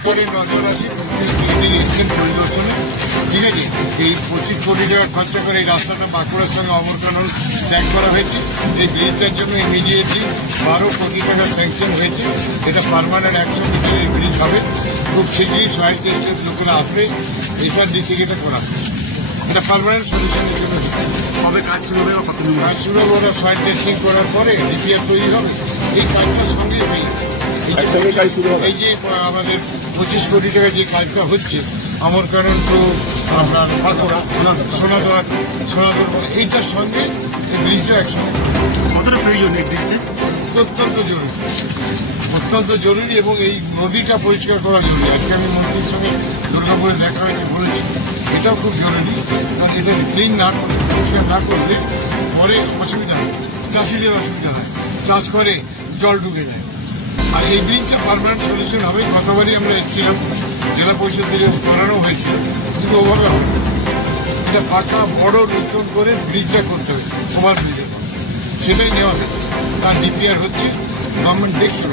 সরকারের নজর আছে, সেক্রেটারি এসছেন পরিদর্শনে, ঠিক আছে। এই 25 কোটি টাকা খরচা করে এই রাস্তাটা বাঁকুড়ার সঙ্গে অমরকানল ত্যাগ করা হয়েছে। এই ব্রিজটার জন্য ইমিডিয়েটলি 12 কোটি টাকা স্যাংশন হয়েছে। এটা পার্মানেন্ট 100 মিটারের ব্রিজ হবে। খুব শীঘ্রই সয়েল টেস্টের লোকেরা আসবে, এসআরডি থেকে এটা করা হচ্ছে। এটা পার্মানেন্ট সলিউশনের জন্য কবে কাজ শুরু হবে? কাজ শুরু হবে, ওরা সয়েল টেস্টিং করার পরে ডিপিআর তৈরি হবে। এই কাজটার সঙ্গে এই যে আমাদের 25 কোটি টাকা যে কাজটা হচ্ছে অমরকানল টু আপনার বাঁকুড়া সোনাদোয়া এইটার সঙ্গে ব্রিজটা একসঙ্গে কতটা প্রয়োজন এই ব্রিজটির? অত্যন্ত জরুরি, অত্যন্ত জরুরি। এবং এই নদীটা পরিষ্কার করা জরুরি। আজকে আমি মন্ত্রীর সঙ্গে দুর্গাপুরে দেখা হয়েছে, বলেছি এটাও খুব জরুরি। কারণ এটা ক্লিন না করে, পরিষ্কার না করলে পরে অসুবিধা হয়, চাষিদের অসুবিধা হয়, চাষ করে জল ঢুকে যায়। আর এই ব্রিজটা পার্মানেন্ট সলিউশন হবে। গতবারই আমরা এসেছিলাম, জেলা পরিষদ থেকে করানো হয়েছিল, কিন্তু ওভাবে হবে। এটা পাকা বড় নতুন করে ব্রিজটা করতে হবে, ওভার ব্রিজের সেটাই নেওয়া হয়েছে। তার ডিপিআর হচ্ছে, গভর্নমেন্ট দেখছে।